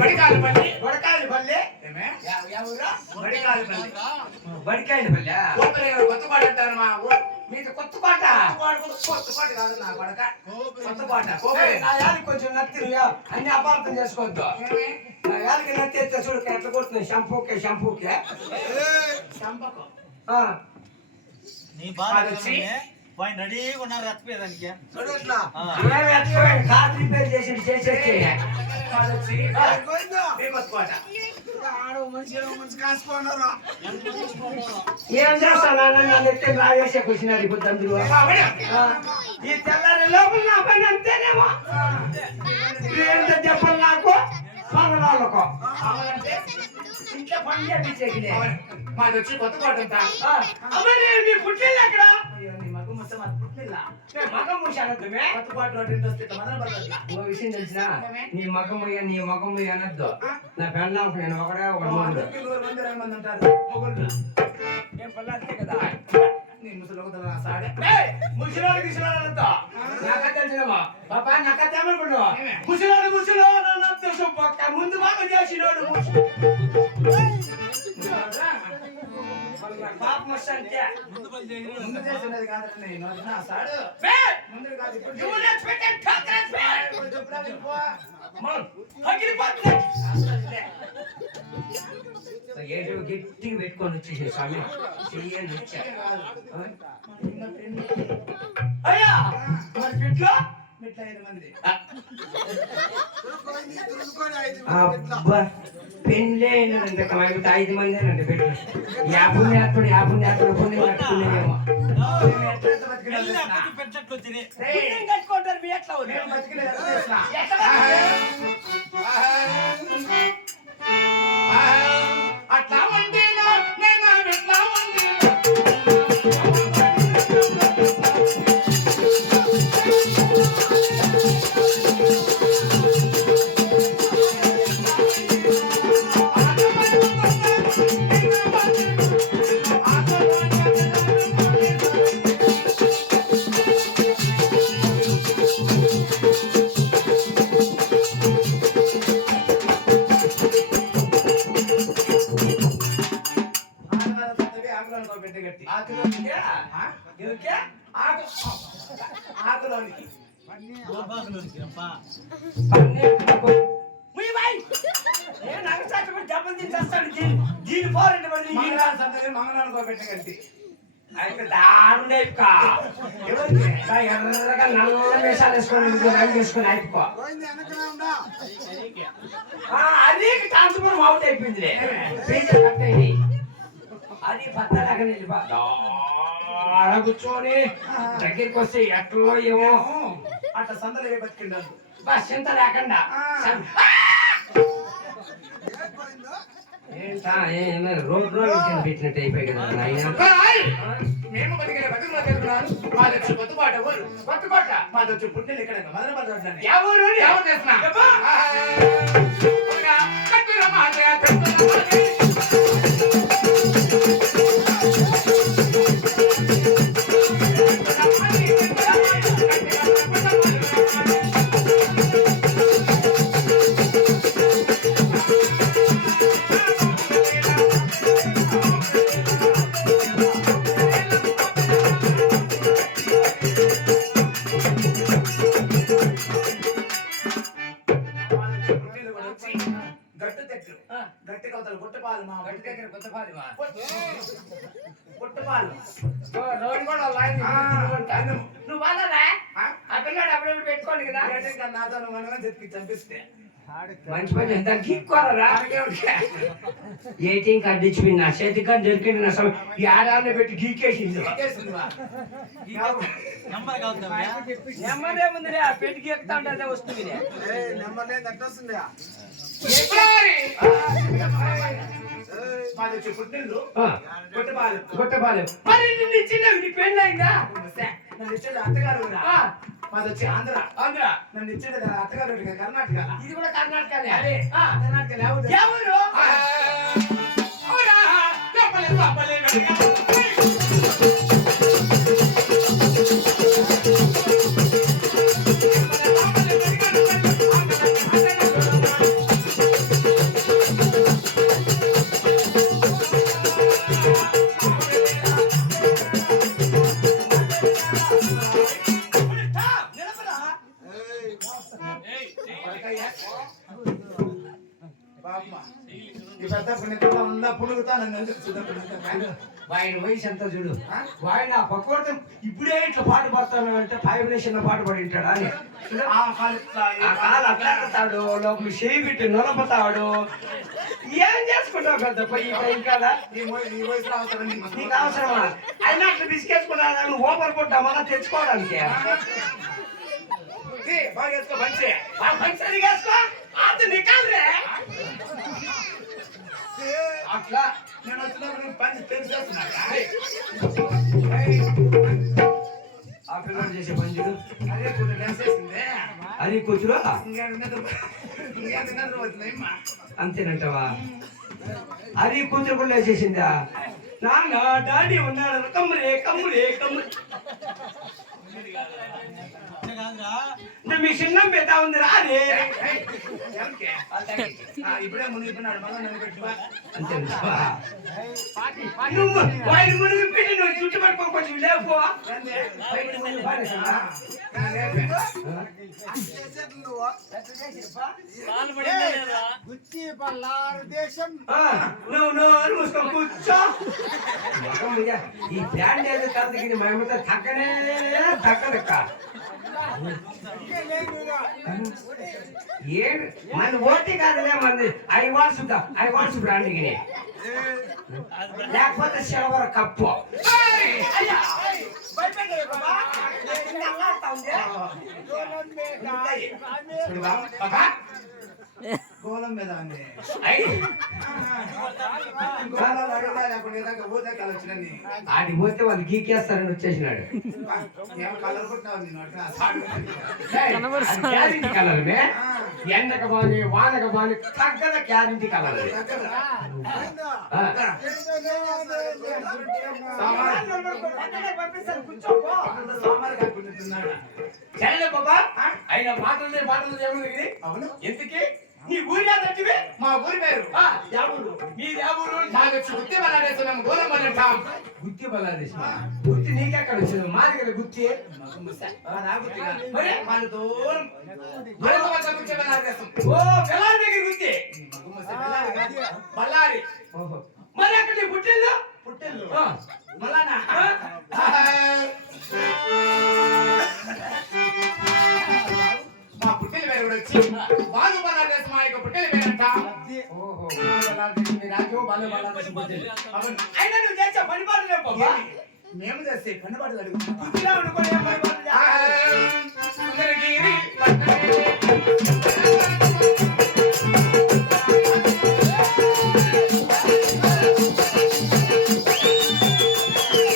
బడికాయలపల్లి బడికాయలపల్లి బడికాయలపల్లి కొత్తకోట అంటారు మా మీది కొత్తకోట కొత్తకోట కాదు నా కొడక కొత్తకోట కొంచెం నత్తి అన్ని అపార్థం చేసుకోవద్దు నా యాలకి నత్తి ఎత్తే చూడు ఎట్లా కొడుతున్నాయి షంపూకే చంపకం నీ బాధ పాయింట్ రెడీగా ఉన్నారు ఎత్తిపోయేదానికి కార్ రిపేర్ చేసేసి ఏం చేస్తాను నన్ను ఎత్తే రాజేసే కూర్చున్నారు ఇప్పుడు అందరూ ఈ తెల్లారి లోపల నా పని అంతేనేమో చెప్పాలి నాకు పగలాలకు ఇంట్లో పని చేపించేకి మాది వచ్చి కొత్తకోట అంతా మీ పుట్టిల్లు ఎక్కడ విషయం తెలిసిన నీ మగమయ్య అనద్దు నా పెళ్ళ నేను ఒకడే ఒక కదా ముసలాడు గిసలాడంతా నాక తెలిసినవా పాపా నాక తేమనుకున్నావా ముసలాడు ముందు బాగా చేసినోడు పాప అంటే ముందు చేసినది కాదండి సాడు ముందు కాదు ఏదో గట్టిగా పెట్టుకొని వచ్చేసే స్వామి చెయ్యండి అయ్యా మరి పెట్లో పెళ్ళే అయినదంటే 5 మంది అంటే పెట్టి యాభై పుణ్యం కట్టుకునేమో కట్టుకుంటారు మీ ఎట్లా అట్లా వండినా నేను ఎట్లా వండినా ఆకులోనికి మంగళానికి పెట్టగట్టి ఎర్రగా నల్ల వేషాలు వేసుకొని అయిపో అది ట్రాన్స్ఫర్ అవుట్ అయిపోయింది అది పత్తలాగా నిలిపా కూర్చొని దగ్గరికి వస్తే ఎట్లో ఏమో అట్లా సందలు బతికిండారు బస్ చింత లేకుండా రోడ్ పెట్టినట్టు అయిపోయి కదా మేము బతికే బతుకులో తెలుపున్నాను మాది వచ్చి కొత్తకోట ఊరు కొత్తకోట మాది వచ్చి పుట్టిన ఇక్కడ మదనపల్లి ఎవరు చేస్తున్నా గట్టి కవతలు గుట్టపాలు మా గట్టి దగ్గర గుట్టపాలు నువ్వు వాళ్ళరా ఆ పిల్లాడు అప్పుడప్పుడు పెట్టుకోండి కదా నాతో మనం చెప్పి చంపిస్తే మంచి పని ఎంత గీక్కోరా 18 కార్డు ఇచ్చిపోయింది నా చేతి కార్డు దొరికింది నా ఏడాది పెట్టి గీకేసింది నెంబర్ ఏముంది పెట్టి గీకుతా ఉంటే వస్తుంది మాది వచ్చి పుట్టిల్లు గుట్టపాలు మరి నిన్ను ఇచ్చిన నీ పెళ్ళి అయిందా నన్ను ఇచ్చేది అత్తగారు మాది వచ్చి ఆంధ్ర నన్ను ఇచ్చేది అత్తగారు కర్ణాటక ఇది కూడా కర్ణాటకనే అదే కర్ణాటక ఎవరు బామ్మ ఈ పెద్ద పుణ్యతలో ఉందా పుణుగుతానని ఆయన వయసు ఎంత చూడు ఆయన ఆ పక్కన ఇప్పుడే ఇట్లా పాట పాడుతాను అంటే వైబ్రేషన్ పాట పాడి ఉంటాడా అని ఆ కాలు అట్లాడతాడు లోపల చేయి పెట్టి నొలపతాడు ఏం చేసుకుంటావు పెద్ద పోయి ఇంకా నీకు అవసరమా అయినా అట్లా తీసుకెళ్ళుకున్నాను ఓపర్ కొట్టా మళ్ళా తెచ్చుకోవడానికి బాగా వేసుకో మంచి అట్లా నేను వచ్చినప్పుడు పని తెలిసేస్తున్నాడు ఆ పిల్లలు చేసే పని చూడు అదే కొంచెం డ్యాన్స్ వేసిందే అది కూతురు ఇంకేం వచ్చినాయమ్మా అంతేనంటావా అది కూతురు కూడా వేసేసిందా నాన్న డాడీ ఉన్నాడు కమ్మురే కమ్మురే కమ్మురే మీ చిన్న పెద్ద ఉంది రాదే ఇప్పుడే మునిగిపోయినాడు మళ్ళీ నన్ను పెట్టుకో అంతేనంటావా నువ్వు వాడి మునిగి పెట్టి నువ్వు చుట్టుపక్కల కొంచెం లేపో నువ్వు మూసుకొని కూర్చో ఈ బ్యాండ్ ఏదో తగ్గ మేమంతా తగ్గనే తగ్గదక్క ఏడు మన ఓటీ కాదులే మంది ఐ వాట్స్ బ్రాండింగ్ లేకపోతే సిల్వర్ కప్పు గోళం మీద ఉంది ఆడి పోతే వాళ్ళు గీకేస్తారని వచ్చేసినాడు కలర్ పుట్టినావు గ్యారంటీ కలర్ ఎండక బాని వానక బాని తగ్గద గ్యారంటీ కలర్ సరేలే బాబా అయినా మాటలు ఏముంది అవును ఎందుకే నీ ఊరి అదంటివే మా ఊరి పేరు మీ దేవుడు నాకు గుత్తి బలాదేశం గోళం అంటాం గుత్తి బలాదేశం గుత్తి నీకెక్కడ వచ్చింది మాది కదా గుత్తి మరి మన దూరం గుత్తి బలాదేశం ఓ బెల్లారి దగ్గర గుత్తి బళ్ళారి మరి అక్కడ నీ పుట్టిల్లు పుట్టెల్లు మళ్ళానా మా పుట్టెల పేరు కూడా వచ్చి బాలు బలాదేశం మా యొక్క పుట్టెల పేరంట ఓహో రాజు బాలు బలాదేశం పుట్టిల్లు అవును అయినా నువ్వు చేసే పని పాటలే బాబా మేము చేస్తే పన్నుబాటు అడుగుతున్నాం గుత్తిలో అనుకోలే పని పాటలు